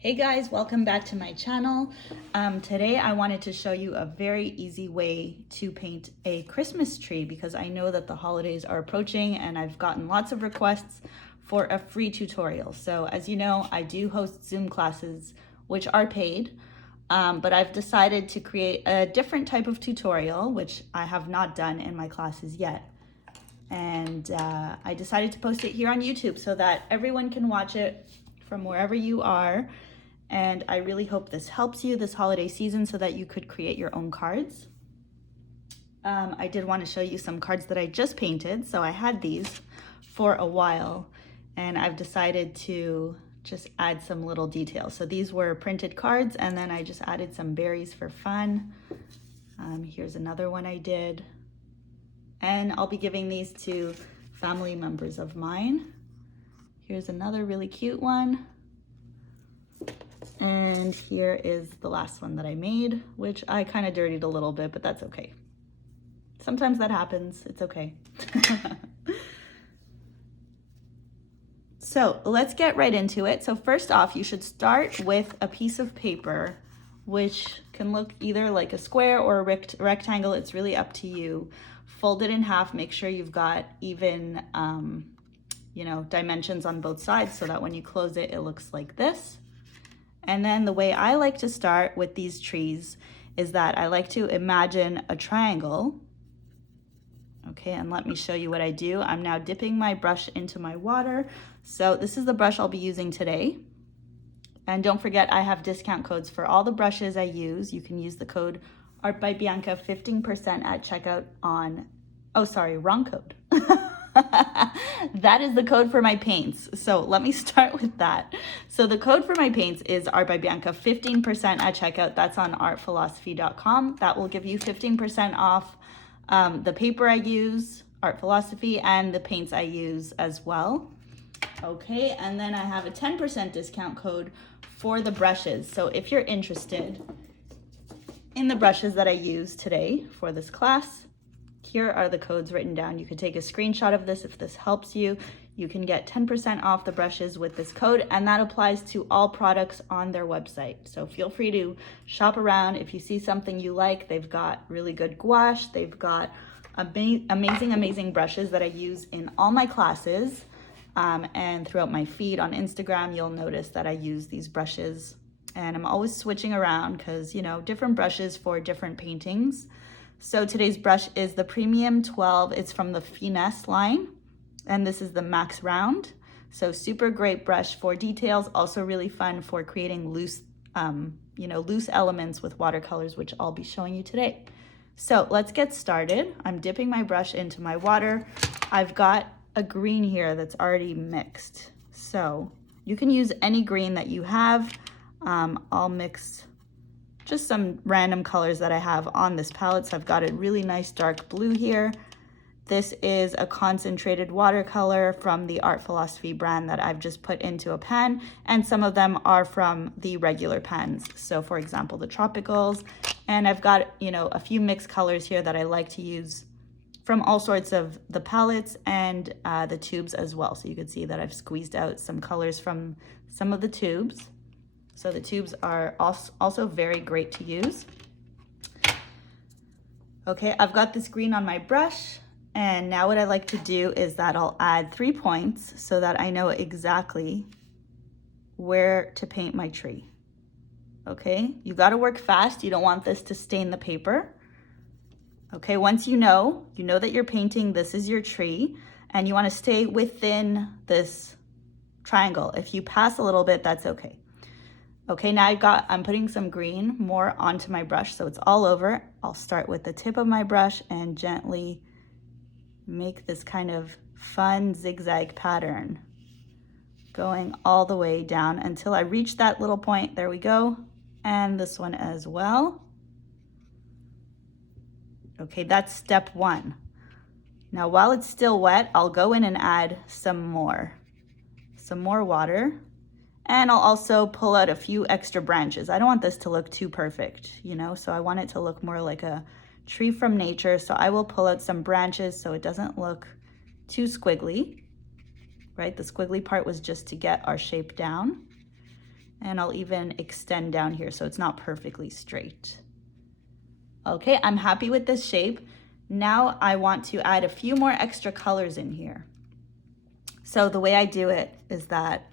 Hey guys, welcome back to my channel. Today I wanted to show you a very easy way to paint a Christmas tree because I know that the holidays are approaching and I've gotten lots of requests for a free tutorial. So as you know, I do host Zoom classes which are paid, but I've decided to create a different type of tutorial which I have not done in my classes yet. And I decided to post it here on YouTube so that everyone can watch it from wherever you are. And I really hope this helps you this holiday season so that you could create your own cards. I did want to show you some cards that I just painted. So I had these for a while and I've decided to just add some little details. So these were printed cards and then I just added some berries for fun. Here's another one I did. And I'll be giving these to family members of mine. Here's another really cute one. And here is the last one that I made, which I kind of dirtied a little bit, but that's okay. Sometimes that happens, it's okay. So let's get right into it. So first off, you should start with a piece of paper, which can look either like a square or a rectangle. It's really up to you. Fold it in half, make sure you've got even, dimensions on both sides so that when you close it, it looks like this. And then the way I like to start with these trees is that I like to imagine a triangle. Okay, and let me show you what I do. I'm now dipping my brush into my water. So this is the brush I'll be using today. And don't forget, I have discount codes for all the brushes I use. You can use the code Art by Bianca 15% at checkout on, oh sorry, wrong code. That is the code for my paints. So let me start with that. So the code for my paints is Art by Bianca 15% at checkout. That's on artphilosophy.com. That will give you 15% off the paper I use, Art Philosophy, and the paints I use as well. Okay, and then I have a 10% discount code for the brushes. So if you're interested in the brushes that I use today for this class, here are the codes written down. You could take a screenshot of this if this helps you. You can get 10% off the brushes with this code, and that applies to all products on their website. So feel free to shop around. If you see something you like, they've got really good gouache. They've got amazing brushes that I use in all my classes. And throughout my feed on Instagram, you'll notice that I use these brushes. And I'm always switching around because, different brushes for different paintings. So today's brush is the Premium 12. It's from the Finesse line. And this is the Max Round. So super great brush for details. Also really fun for creating loose elements with watercolors, which I'll be showing you today. So let's get started. I'm dipping my brush into my water. I've got a green here that's already mixed. So you can use any green that you have. I'll mix just some random colors that I have on this palette. So I've got a really nice dark blue here. This is a concentrated watercolor from the Art Philosophy brand that I've just put into a pen, and some of them are from the regular pens. So for example, the Tropicals, and I've got, a few mixed colors here that I like to use from all sorts of the palettes and the tubes as well. So you can see that I've squeezed out some colors from some of the tubes. So the tubes are also very great to use. Okay, I've got this green on my brush, and now what I like to do is that I'll add 3 points so that I know exactly where to paint my tree. Okay, you gotta work fast. You don't want this to stain the paper. Okay, once you know that you're painting, this is your tree, and you wanna stay within this triangle. If you pass a little bit, that's okay. Okay, now I'm putting some green more onto my brush so it's all over. I'll start with the tip of my brush and gently make this kind of fun zigzag pattern going all the way down until I reach that little point. There we go. And this one as well. Okay, that's step 1. Now while it's still wet, I'll go in and add some more water. And I'll also pull out a few extra branches. I don't want this to look too perfect, so I want it to look more like a tree from nature. So I will pull out some branches so it doesn't look too squiggly, right? The squiggly part was just to get our shape down. And I'll even extend down here so it's not perfectly straight. Okay, I'm happy with this shape. Now I want to add a few more extra colors in here. So the way I do it is that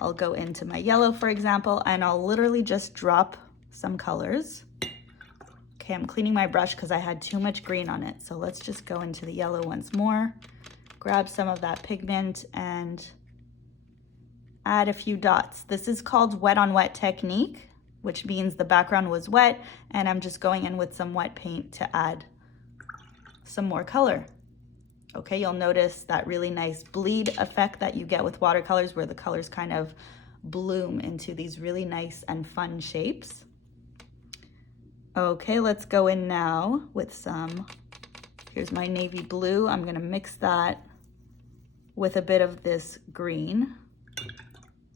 I'll go into my yellow, for example, and I'll literally just drop some colors. Okay, I'm cleaning my brush because I had too much green on it. So let's just go into the yellow once more, grab some of that pigment and add a few dots. This is called wet on wet technique, which means the background was wet and I'm just going in with some wet paint to add some more color. Okay, you'll notice that really nice bleed effect that you get with watercolors where the colors kind of bloom into these really nice and fun shapes. Okay, let's go in now with some, here's my navy blue. I'm gonna mix that with a bit of this green,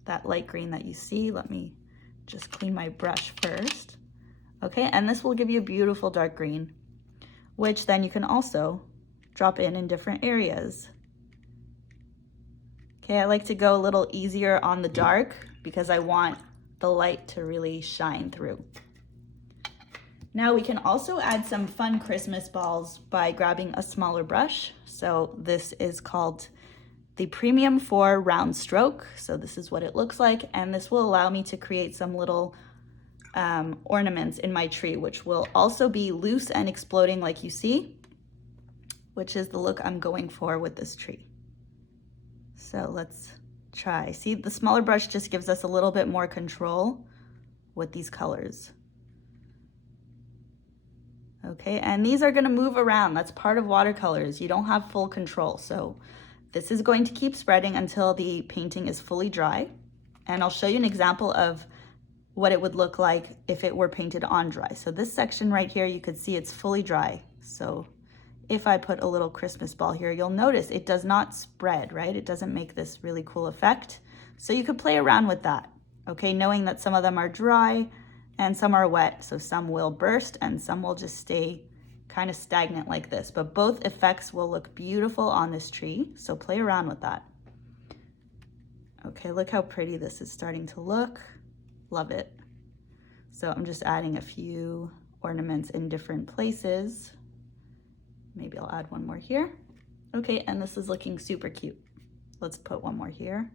that light green that you see. Let me just clean my brush first. Okay, and this will give you a beautiful dark green, which then you can also drop in different areas. Okay, I like to go a little easier on the dark because I want the light to really shine through. Now we can also add some fun Christmas balls by grabbing a smaller brush. So this is called the Premium 4 Round Stroke. So this is what it looks like. And this will allow me to create some little ornaments in my tree, which will also be loose and exploding like you see, which is the look I'm going for with this tree. So let's try. See, the smaller brush just gives us a little bit more control with these colors. Okay, and these are gonna move around. That's part of watercolors. You don't have full control. So this is going to keep spreading until the painting is fully dry. And I'll show you an example of what it would look like if it were painted on dry. So this section right here, you could see it's fully dry. So if I put a little Christmas ball here, you'll notice it does not spread, right? It doesn't make this really cool effect. So you could play around with that, okay? Knowing that some of them are dry and some are wet. So some will burst and some will just stay kind of stagnant like this, but both effects will look beautiful on this tree. So play around with that. Okay, look how pretty this is starting to look. Love it. So I'm just adding a few ornaments in different places. Maybe I'll add one more here. Okay, and this is looking super cute. Let's put one more here.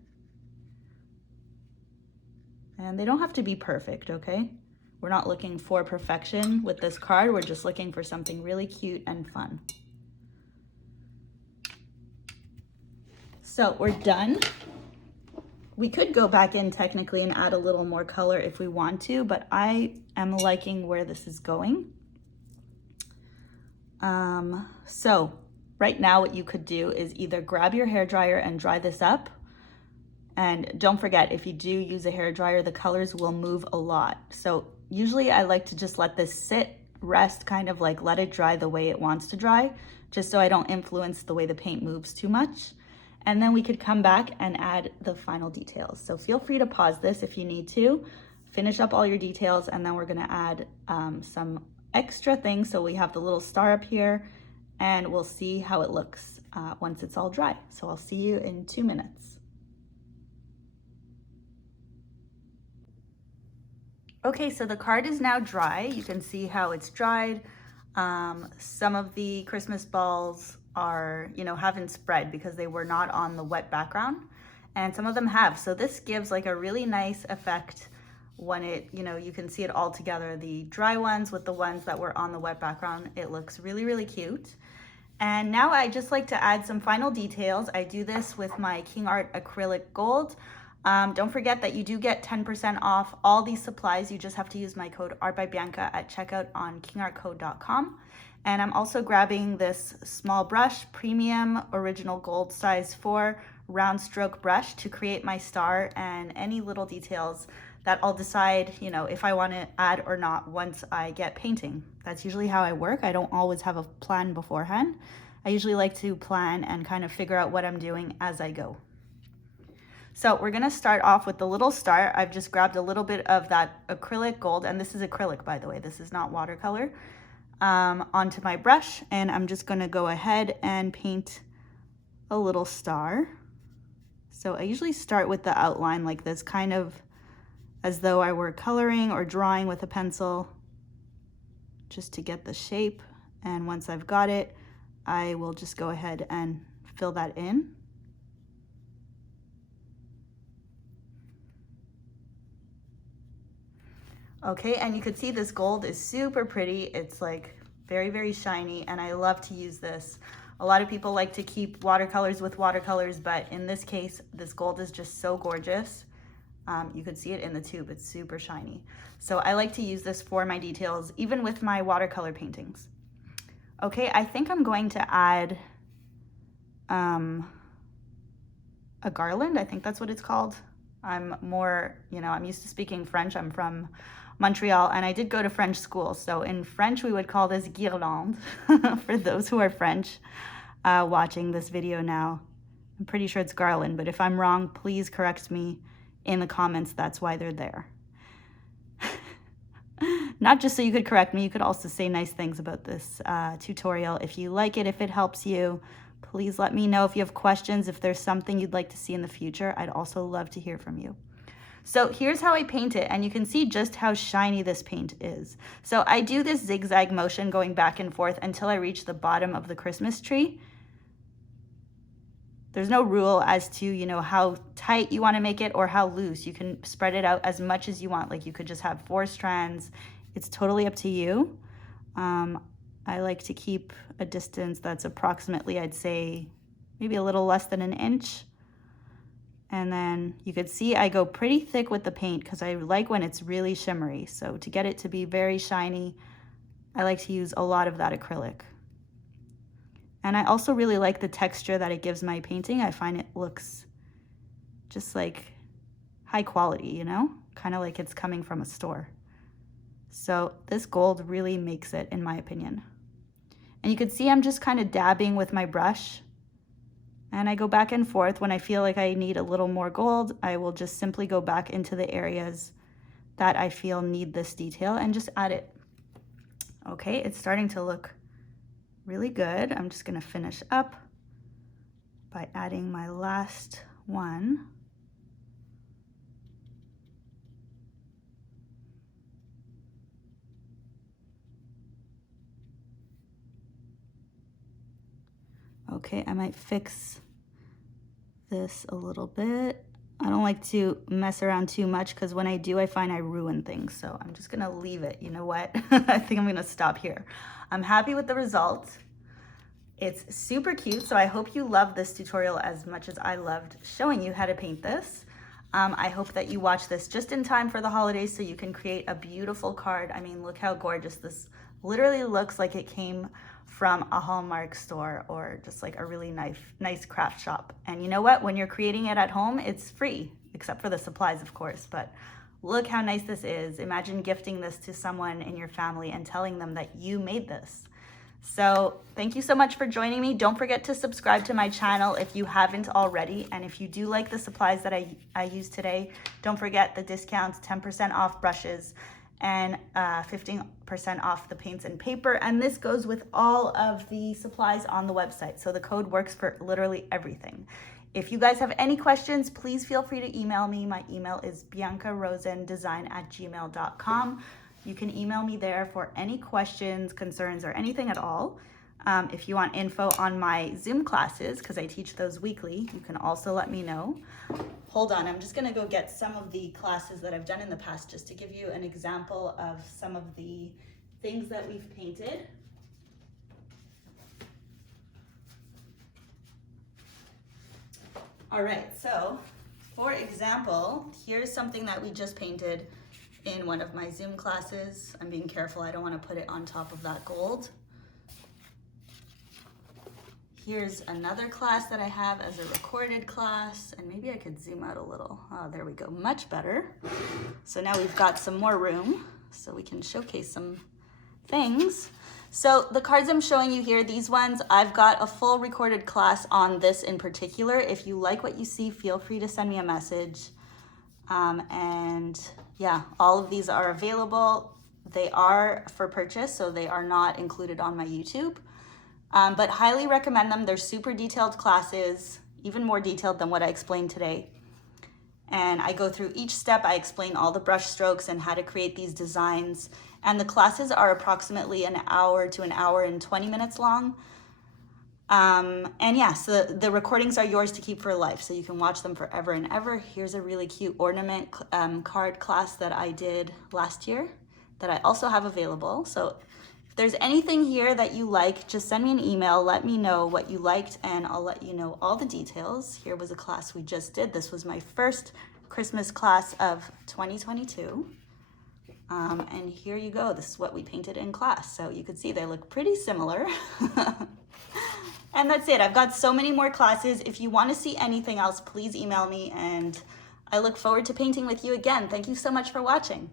And they don't have to be perfect, okay? We're not looking for perfection with this card. We're just looking for something really cute and fun. So we're done. We could go back in technically and add a little more color if we want to, but I am liking where this is going. So right now what you could do is either grab your hairdryer and dry this up. And don't forget, if you do use a hairdryer, the colors will move a lot. So usually I like to just let this sit, rest, kind of like let it dry the way it wants to dry, just so I don't influence the way the paint moves too much. And then we could come back and add the final details. So feel free to pause this if you need to, finish up all your details, and then we're gonna add some extra things. So we have the little star up here, and we'll see how it looks once it's all dry. So I'll see you in 2 minutes. Okay, so the card is now dry. You can see how it's dried. Some of the Christmas balls are, haven't spread because they were not on the wet background, and some of them have. So this gives like a really nice effect when it, you can see it all together. The dry ones with the ones that were on the wet background, it looks really, really cute. And now I just like to add some final details. I do this with my King Art acrylic gold. Don't forget that you do get 10% off all these supplies. You just have to use my code ARTBYBIANCA at checkout on kingartcode.com. And I'm also grabbing this small brush, Premium Original Gold Size 4 Round Stroke brush to create my star and any little details that I'll decide, if I want to add or not once I get painting. That's usually how I work. I don't always have a plan beforehand. I usually like to plan and kind of figure out what I'm doing as I go. So we're gonna start off with the little star. I've just grabbed a little bit of that acrylic gold, and this is acrylic, by the way, this is not watercolor, onto my brush, and I'm just gonna go ahead and paint a little star. So I usually start with the outline like this, kind of as though I were coloring or drawing with a pencil, just to get the shape. And once I've got it, I will just go ahead and fill that in. Okay, and you can see this gold is super pretty. It's like very, very shiny, and I love to use this. A lot of people like to keep watercolors with watercolors, but in this case, this gold is just so gorgeous. You could see it in the tube, it's super shiny. So I like to use this for my details, even with my watercolor paintings. Okay, I think I'm going to add a garland. I think that's what it's called. I'm more, I'm used to speaking French. I'm from Montreal, and I did go to French school. So in French, we would call this guirlande for those who are French watching this video now. I'm pretty sure it's garland, but if I'm wrong, please correct me in the comments. That's why they're there. Not just so you could correct me, you could also say nice things about this tutorial. If you like it, if it helps you, please let me know. If you have questions, if there's something you'd like to see in the future, I'd also love to hear from you. So here's how I paint it, and you can see just how shiny this paint is. So I do this zigzag motion going back and forth until I reach the bottom of the Christmas tree. There's no rule as to, how tight you want to make it or how loose. You can spread it out as much as you want. Like you could just have 4 strands. It's totally up to you. I like to keep a distance that's approximately, I'd say, maybe a little less than an inch. And then you could see I go pretty thick with the paint because I like when it's really shimmery. So to get it to be very shiny, I like to use a lot of that acrylic. And I also really like the texture that it gives my painting. I find it looks just like high quality, kind of like it's coming from a store. So this gold really makes it, in my opinion. And you can see I'm just kind of dabbing with my brush. And I go back and forth. When I feel like I need a little more gold, I will just simply go back into the areas that I feel need this detail and just add it. Okay, it's starting to look really good. I'm just gonna finish up by adding my last one. Okay, I might fix this a little bit. I don't like to mess around too much because when I do, I find I ruin things. So I'm just gonna leave it. You know what? I think I'm gonna stop here. I'm happy with the result. It's super cute. So I hope you love this tutorial as much as I loved showing you how to paint this. I hope that you watch this just in time for the holidays so you can create a beautiful card. I mean, look how gorgeous this literally looks like it came from a Hallmark store or just like a really nice craft shop. And you know what? When you're creating it at home, it's free, except for the supplies, of course. But look how nice this is. Imagine gifting this to someone in your family and telling them that you made this. So thank you so much for joining me. Don't forget to subscribe to my channel if you haven't already. And if you do like the supplies that I used today, don't forget the discounts, 10% off brushes, and 15% off the paints and paper. And this goes with all of the supplies on the website. So the code works for literally everything. If you guys have any questions, please feel free to email me. My email is biancarosendesign@gmail.com. You can email me there for any questions, concerns, or anything at all. If you want info on my Zoom classes, because I teach those weekly, you can also let me know. Hold on, I'm just gonna go get some of the classes that I've done in the past just to give you an example of some of the things that we've painted. All right, so for example, here's something that we just painted in one of my Zoom classes. I'm being careful, I don't wanna put it on top of that gold. Here's another class that I have as a recorded class, and maybe I could zoom out a little. Oh, there we go, much better. So now we've got some more room so we can showcase some things. So the cards I'm showing you here, these ones, I've got a full recorded class on this in particular. If you like what you see, feel free to send me a message. And yeah, all of these are available. They are for purchase, so they are not included on my YouTube. But highly recommend them. They're super detailed classes, even more detailed than what I explained today. And I go through each step. I explain all the brush strokes and how to create these designs. And the classes are approximately an hour to an hour and 20 minutes long. And yeah, so the recordings are yours to keep for life, so you can watch them forever and ever. Here's a really cute ornament card class that I did last year that I also have available. So if there's anything here that you like, just send me an email, let me know what you liked, and I'll let you know all the details. Here was a class we just did. This was my first Christmas class of 2022. And here you go. This is what we painted in class. So you can see they look pretty similar. And that's it. I've got so many more classes. If you want to see anything else, please email me, and I look forward to painting with you again. Thank you so much for watching.